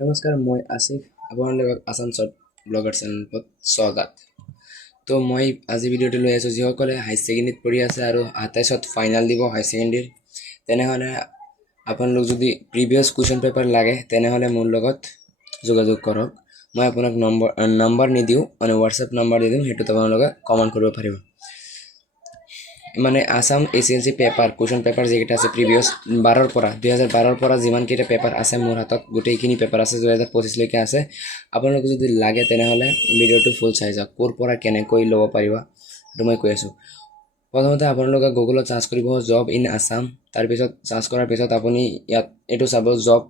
নমস্কাৰ, মই আছিফ। আপোনালোকক আসাম শ্বৰ্ট ব্লগাৰ চেনেলত স্বাগত। তো মই আজি ভিডিঅ'টো লৈ আছোঁ যিসকলে হাই ছেকেণ্ডেৰীত পঢ়ি আছে আৰু ২৭ত ফাইনেল দিব হাই ছেকেণ্ডেৰীৰ, তেনেহ'লে আপোনালোক যদি প্ৰিভিয়াছ কুৱেশ্যন পেপাৰ লাগে তেনেহ'লে মোৰ লগত যোগাযোগ কৰক। মই আপোনাক নম্বৰ নিদিওঁ, মানে হোৱাটছএপ নম্বৰ দি দিম, সেইটোত আপোনালোকে কমেণ্ট কৰিব পাৰিব। মানে Assam ACLC paper question paper যিকেইটা আছে প্ৰিভিয়াছ 2012ৰ পৰা যিমানকেইটা পেপাৰ আছে মোৰ হাতত গোটেইখিনি পেপাৰ আছে 2025লৈকে আছে। আপোনালোক যদি লাগে তেনেহ'লে ভিডিঅ'টো ফুল চাই যাওক, ক'ৰ পৰা কেনেকৈ ল'ব পাৰিবা সেইটো মই কৈ আছোঁ। প্ৰথমতে আপোনালোকে গুগলত চাৰ্চ কৰিব জব ইন আসাম। তাৰপিছত চাৰ্চ কৰাৰ পিছত আপুনি ইয়াত এইটো চাব জব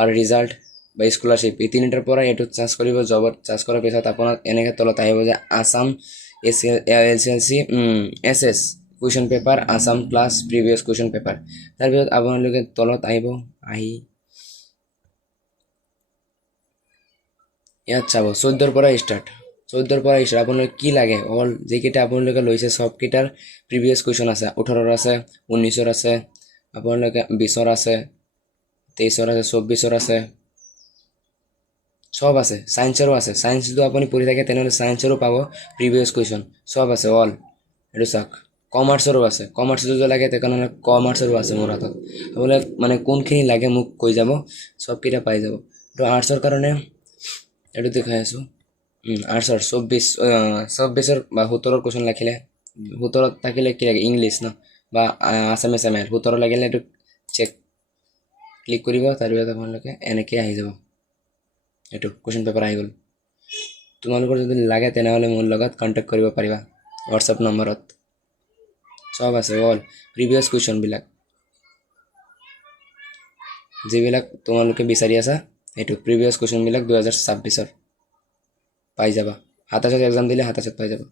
আৰু ৰিজাল্ট বা স্কলাৰশ্বিপ, এই তিনিটাৰ পৰা এইটোত চাৰ্চ কৰিব। জবত চাৰ্চ কৰাৰ পিছত আপোনাক এনেকৈ তলত আহিব যে Assam ACLC SS question paper Assam class previous question paper. তাৰপিছত আপোনালোকে তলত আহিব, আহি ইয়াত চাব 14ৰ পৰা ষ্টাৰ্ট আপোনালোকে কি লাগে অল যিকেইটা আপোনালোকে লৈছে চবকেইটাৰ প্ৰিভিয়াছ কুৱেশ্যন আছে। 18ৰ আছে, 19ৰ আছে, আপোনালোকে 20ৰ আছে, 23ৰ আছে, 24ৰ আছে, চব আছে। ছায়েন্সৰো আছে, ছায়েন্স যদি আপুনি পঢ়ি থাকে তেনেহ'লে ছায়েন্সৰো পাব প্ৰিভিয়াছ কুৱেশ্যন, চব আছে অল। এইটো চাওক কমাৰ্চৰো আছে, কমাৰ্চ যদি লাগে তেনেহ'লে কমাৰ্চৰো আছে মোৰ হাতত। আপোনালোকে মানে কোনখিনি লাগে মোক কৈ যাব, চবকেইটা পাই যাব। তো আৰ্টছৰ কাৰণে এইটো দেখাই আছোঁ। আৰ্টছৰ 24ৰ বা 17ৰ কুৱেশ্যন লাগিলে, 17ত থাকিলে কি লাগে ইংলিছ ন বা আছামিছ এম এল 17 লাগিলে এইটো চেক ক্লিক কৰিব। তাৰপিছত আপোনালোকে এনেকৈ আহি যাব, এইটো কুৱেশ্যন পেপাৰ আহি গ'ল। তোমালোকৰ যদি লাগে তেনেহ'লে মোৰ লগত কণ্টেক্ট কৰিব পাৰিবা হোৱাটছএপ নম্বৰত। চব আছে অল প্ৰিভিয়াছ কুৱেশ্যনবিলাক যিবিলাক তোমালোকে বিচাৰি আছা, সেইটো প্ৰিভিয়াছ কুৱেশ্যনবিলাক 2026ৰ পাই যাবা। 27ত এক্সাম দিলে 27ত পাই যাবা।